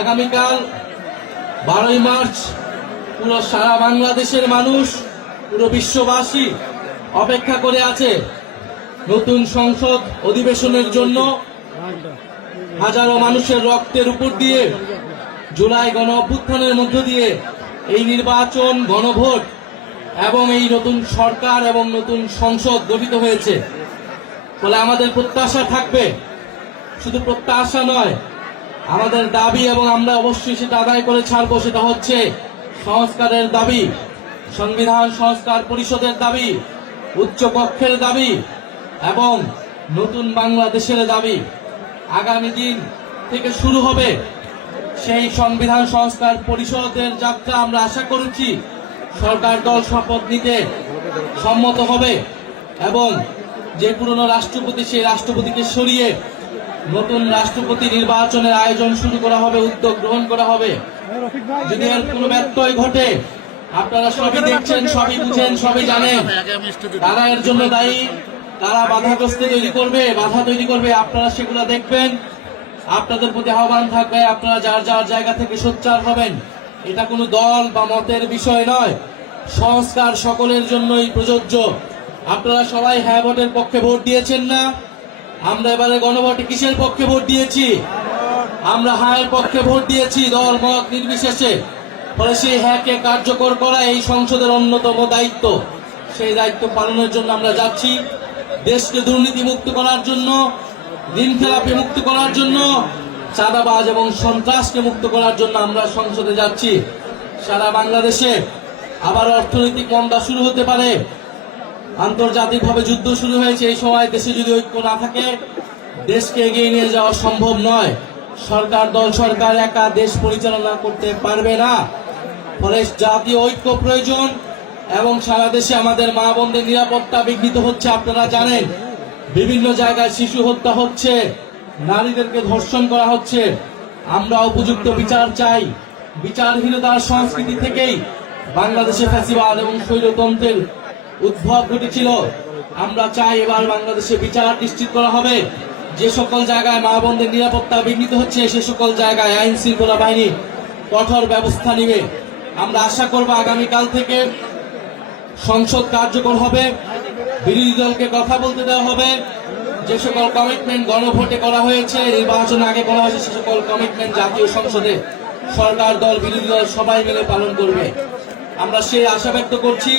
আগামীকাল 12ই মার্চ পুরো সারা বাংলাদেশের মানুষ, পুরো বিশ্ববাসী অপেক্ষা করে আছে নতুন সংসদ অধিবেশনের জন্য। হাজারো মানুষের রক্তের উপর দিয়ে জুলাই গণ অভ্যুত্থানের মধ্য দিয়ে এই নির্বাচন, গণভোট এবং এই নতুন সরকার এবং নতুন সংসদ গঠিত হয়েছে। ফলে আমাদের প্রত্যাশা থাকবে, শুধু প্রত্যাশা নয়, আমাদের দাবি, এবং আমরা অবশ্যই সেটা আদায় করে ছাড়বো। সেটা হচ্ছে সংস্কারের দাবি, সংবিধান সংস্কার পরিষদের দাবি, উচ্চ কক্ষের দাবি এবং নতুন বাংলাদেশের দাবি। আগামী দিন থেকে শুরু হবে সেই সংবিধান সংস্কার পরিষদের যাত্রা। আমরা আশা করছি সরকার দল শপথ নিতে সম্মত হবে এবং যে পুরনো রাষ্ট্রপতি, সেই রাষ্ট্রপতিকে সরিয়ে নতুন রাষ্ট্রপতি নির্বাচনের আয়োজন শুরু করা হবে, উদ্যোগ গ্রহণ করা হবে। যদি এর কোনো ব্যত্যয় ঘটে, আপনারা সবই দেখছেন, সবই বুঝেন, সবই জানেন, তারা এর জন্য দায়ী। তারা বাধাগ্রস্ত বাধা তৈরি করবে, আপনারা সেগুলো দেখবেন। আপনাদের প্রতি আহ্বান থাকবে, আপনারা যার যার জায়গা থেকে সোচ্চার হবেন। এটা কোনো দল বা মতের বিষয় নয়, সংস্কার সকলের জন্যই প্রযোজ্য। আপনারা সবাই হ্যাঁ ভোটের পক্ষে ভোট দিয়েছেন না? আমরা এবারে গণভোটে কিসের পক্ষে ভোট দিয়েছি? আমরা হ্যাঁর পক্ষে ভোট দিয়েছি, দল মত নির্বিশেষে। ফলে সেই হ্যাঁকে কার্যকর করা এই সংসদের অন্যতম দায়িত্ব। সেই দায়িত্ব পালনের জন্য আমরা যাচ্ছি। দেশকে দুর্নীতি মুক্ত করার জন্য, ঋণ খেলাপি মুক্ত করার জন্য, চাঁদাবাজ এবং সন্ত্রাসকে মুক্ত করার জন্য আমরা সংসদে যাচ্ছি। সারা বাংলাদেশে আবার অর্থনৈতিক মন্দা শুরু হতে পারে, আন্তর্জাতিকভাবে যুদ্ধ শুরু হয়েছে। এই সময় দেশে যদি ঐক্য না থাকে, দেশকে এগিয়ে নিয়ে যাওয়া সম্ভব নয়। সরকার একা দেশ পরিচালনা করতে পারবে না। ফলে জাতীয় ঐক্য প্রয়োজন এবং সারা দেশে আমাদের মা বোনদের নিরাপত্তা বিঘ্নিত হচ্ছে। আপনারা জানেন, বিভিন্ন জায়গায় শিশু হত্যা হচ্ছে, নারীদেরকে ধর্ষণ করা হচ্ছে। আমরা উপযুক্ত বিচার চাই। বিচারহীনতার সংস্কৃতি থেকেই বাংলাদেশে ফ্যাসিবাদ এবং স্বৈরতন্ত্রের উদ্ভব ঘটেছিল। আমরা চাই এবার বাংলাদেশে বিচার নিশ্চিত করা হবে। যে সকল জায়গায় মা বোনদের নিরাপত্তা বিঘ্নিত হচ্ছে, সে সকল জায়গায় আইন শৃঙ্খলা বাহিনী কঠোর ব্যবস্থা নিবে। আমরা আশা করব আগামীকাল থেকে সংসদ কার্যকর হবে, বিরোধী দলকে কথা বলতে দেওয়া হবে। যে সকল কমিটমেন্ট গণভোটে করা হয়েছে, নির্বাচন আগে করা হয়েছে, সে সকল কমিটমেন্ট জাতীয় সংসদে সরকার দল, বিরোধী দল সবাই মিলে পালন করবে। আমরা সেই আশা ব্যক্ত করছি।